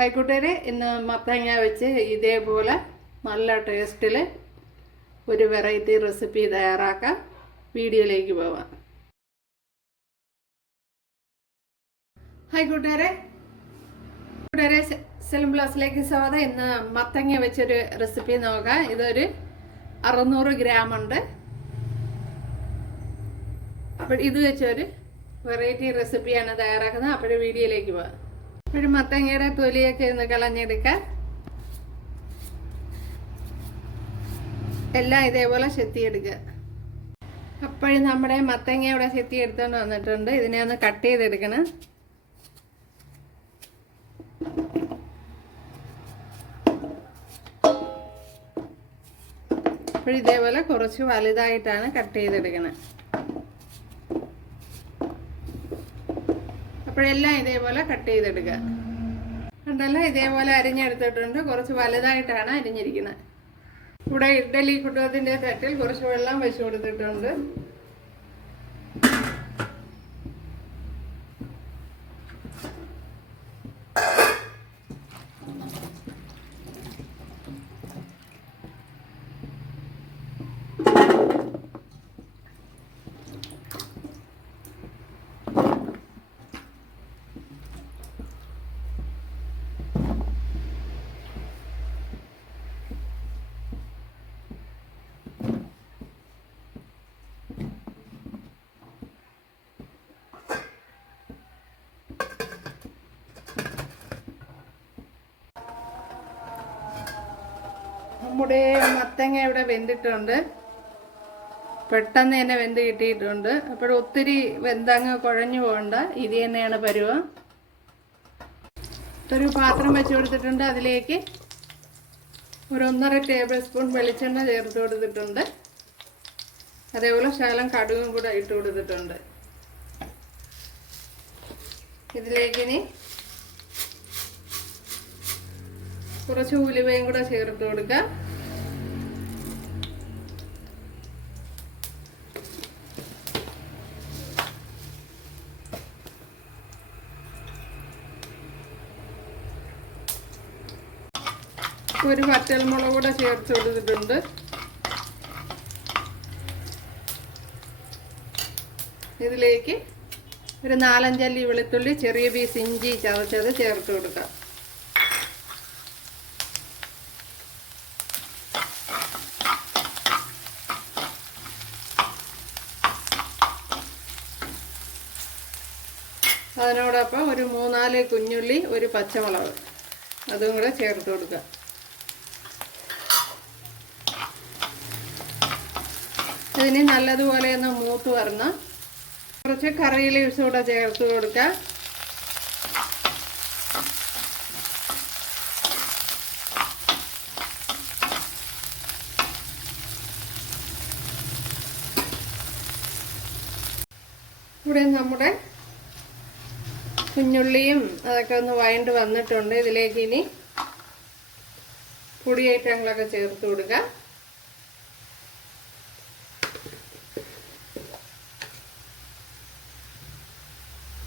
ഹൈക്കൂട്ടരെ ഇന്ന് മത്തങ്ങ വെച്ച് ഇതേപോലെ നല്ല ടേസ്റ്റിൽ ഒരു വെറൈറ്റി റെസിപ്പി തയ്യാറാക്കാം. വീഡിയോയിലേക്ക് പോവാം. കൂട്ടുകാരെ സെലം പ്ലസിലേക്ക് സ്വാഗതം. ഇന്ന് മത്തങ്ങ വെച്ചൊരു റെസിപ്പി നോക്കാം. ഇതൊരു 600 ഗ്രാം ഉണ്ട്. അപ്പോൾ ഇത് വെച്ചൊരു വെറൈറ്റി റെസിപ്പിയാണ് തയ്യാറാക്കുന്നത്. അപ്പോൾ വീഡിയോയിലേക്ക് പോവാം. ഒരു മത്തങ്ങയുടെ തൊലിയൊക്കെ ഒന്ന് കളഞ്ഞെടുക്കാം. എല്ലാം ഇതേപോലെ ചെത്തിയെടുക്കുക. അപ്പോഴും നമ്മുടെ മത്തങ്ങ ഇവിടെ ചെത്തിയെടുത്തോണ്ട് വന്നിട്ടുണ്ട്. ഇതിനെ ഒന്ന് കട്ട് ചെയ്തെടുക്കണം. അപ്പോൾ ഇതേപോലെ കുറച്ച് വലുതായിട്ടാണ് കട്ട് ചെയ്തെടുക്കണം. അപ്പോഴെല്ലാം ഇതേപോലെ കട്ട് ചെയ്തെടുക്കുക. കണ്ടല്ലോ, ഇതേപോലെ അരിഞ്ഞെടുത്തിട്ടുണ്ട്. കുറച്ച് വലുതായിട്ടാണ് അരിഞ്ഞിരിക്കുന്നത്. ഇവിടെ ഇഡ്ഡലി കുട്ടകത്തിൻ്റെ തട്ടിൽ കുറച്ച് വെള്ളം വെച്ച് കൊടുത്തിട്ടുണ്ട്. നമ്മുടെ മത്തങ്ങ ഇവിടെ വെന്തിട്ടുണ്ട്. പെട്ടെന്ന് തന്നെ വെന്ത് കിട്ടിയിട്ടുണ്ട്. അപ്പോൾ ഒത്തിരി വെന്തങ്ങ് കുഴഞ്ഞു പോകണ്ട. ഇത് തന്നെയാണ് പരുവം. ഒരു പാത്രം വെച്ച് കൊടുത്തിട്ടുണ്ട്. അതിലേക്ക് ഒരു 1.5 ടേബിൾ സ്പൂൺ വെളിച്ചെണ്ണ ചേർത്ത് കൊടുത്തിട്ടുണ്ട്. അതേപോലെ ശകലം കടുകും കൂടെ ഇട്ട് കൊടുത്തിട്ടുണ്ട്. ഇതിലേക്ക് ഇനി കുറച്ച് ഉലുവയും കൂടെ ചേർത്ത് കൊടുക്കാം. ഒരു വറ്റൽമുളക് കൂടെ ചേർത്ത് കൊടുത്തിട്ടുണ്ട്. ഇതിലേക്ക് ഒരു 4-5 അല്ലി വെളുത്തുള്ളി, ചെറിയ പീസ് ഇഞ്ചി ചതച്ചത് ചേർത്ത് കൊടുക്കാം. അതിനോടൊപ്പം ഒരു 3-4 കുഞ്ഞുള്ളി, ഒരു പച്ചമുളക് അതും കൂടെ ചേർത്ത് കൊടുക്കുക. ഇതിന് നല്ലതുപോലെ ഒന്ന് മൂത്ത് വരണം. കുറച്ച് കറി ലീവ്സ് കൂടെ ചേർത്ത് കൊടുക്കുക. ഇവിടെ നമ്മുടെ കുഞ്ഞുള്ളിയും അതൊക്കെ ഒന്ന് വഴണ്ട് വന്നിട്ടുണ്ട്. ഇതിലേക്ക് ഇനി പൊടി ഐറ്റങ്ങളൊക്കെ ചേർത്ത് കൊടുക്കുക.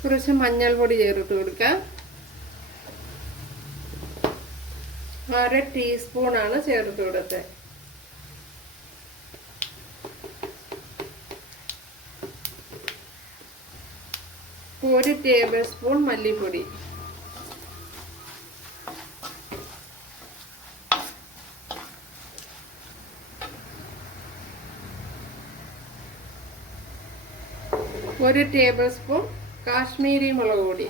കുറച്ച് മഞ്ഞൾപ്പൊടി ചേർത്ത് കൊടുക്കുക. 1/2 ടീസ്പൂണാണ് ചേർത്ത് കൊടുത്തത്. ഒരു ടേബിൾ സ്പൂൺ മല്ലിപ്പൊടി, ഒരു ടേബിൾ സ്പൂൺ കാശ്മീരി മുളക് പൊടി,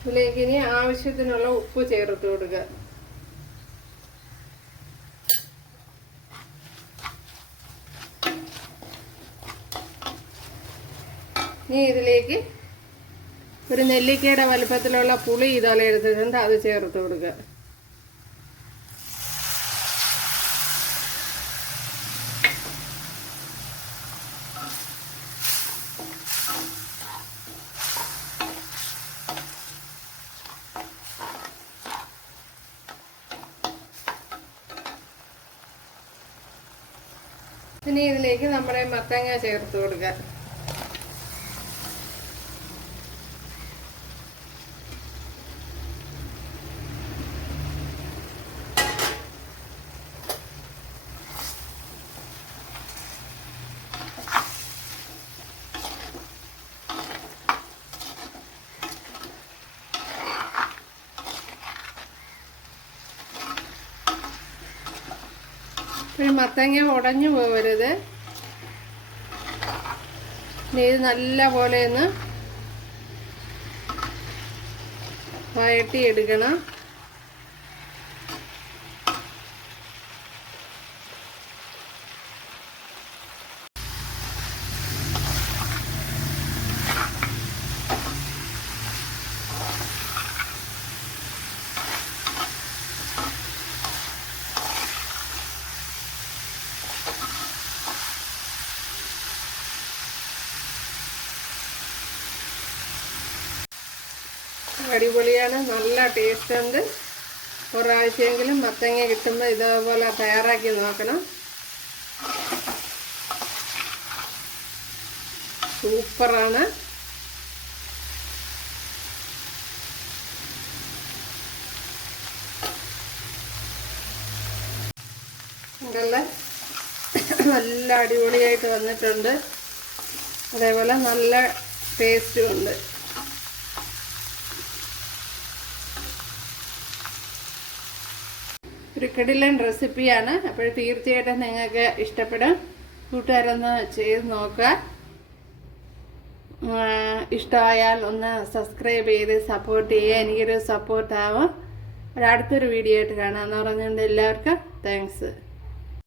ഇതിലേക്ക് ഇനി ആവശ്യത്തിനുള്ള ഉപ്പ് ചേർത്ത് കൊടുക്കുക. ഇനി ഇതിലേക്ക് ഒരു നെല്ലിക്കയുടെ വലുപ്പത്തിലുള്ള പുളി ഇതുപോലെ എടുത്തിട്ടുണ്ട്. അത് ചേർത്ത് കൊടുക്കുക. ഇനി ഇതിലേക്ക് നമ്മുടെ മത്തങ്ങ ചേർത്ത് കൊടുക്കാം. ഈ മത്തങ്ങ ഉടഞ്ഞു പോകരുത്. ഇത് നല്ല പോലെ ഒന്ന് വഴട്ടിയെടുക്കണം. അടിപൊളിയാണ്, നല്ല ടേസ്റ്റ് ഉണ്ട്. ഒരാഴ്ചയെങ്കിലും മത്തങ്ങ കിട്ടുമ്പോൾ ഇതേപോലെ തയ്യാറാക്കി നോക്കണം. സൂപ്പറാണ്. ഇതെല്ലാം നല്ല അടിപൊളിയായിട്ട് വന്നിട്ടുണ്ട്. അതേപോലെ നല്ല ടേസ്റ്റും ഉണ്ട്. ഒരു കിടിലൻ റെസിപ്പിയാണ്. അപ്പോൾ തീർച്ചയായിട്ടും നിങ്ങൾക്ക് ഇഷ്ടപ്പെടും. കൂട്ടുകാരൊന്ന് ചെയ്ത് നോക്കുക. ഇഷ്ടമായാൽ ഒന്ന് സബ്സ്ക്രൈബ് ചെയ്ത് സപ്പോർട്ട് ചെയ്യുക. എനിക്കൊരു സപ്പോർട്ടാവും. അടുത്തൊരു വീഡിയോ ആയിട്ട് കാണാമെന്ന് പറഞ്ഞുകൊണ്ട് എല്ലാവർക്കും താങ്ക്സ്.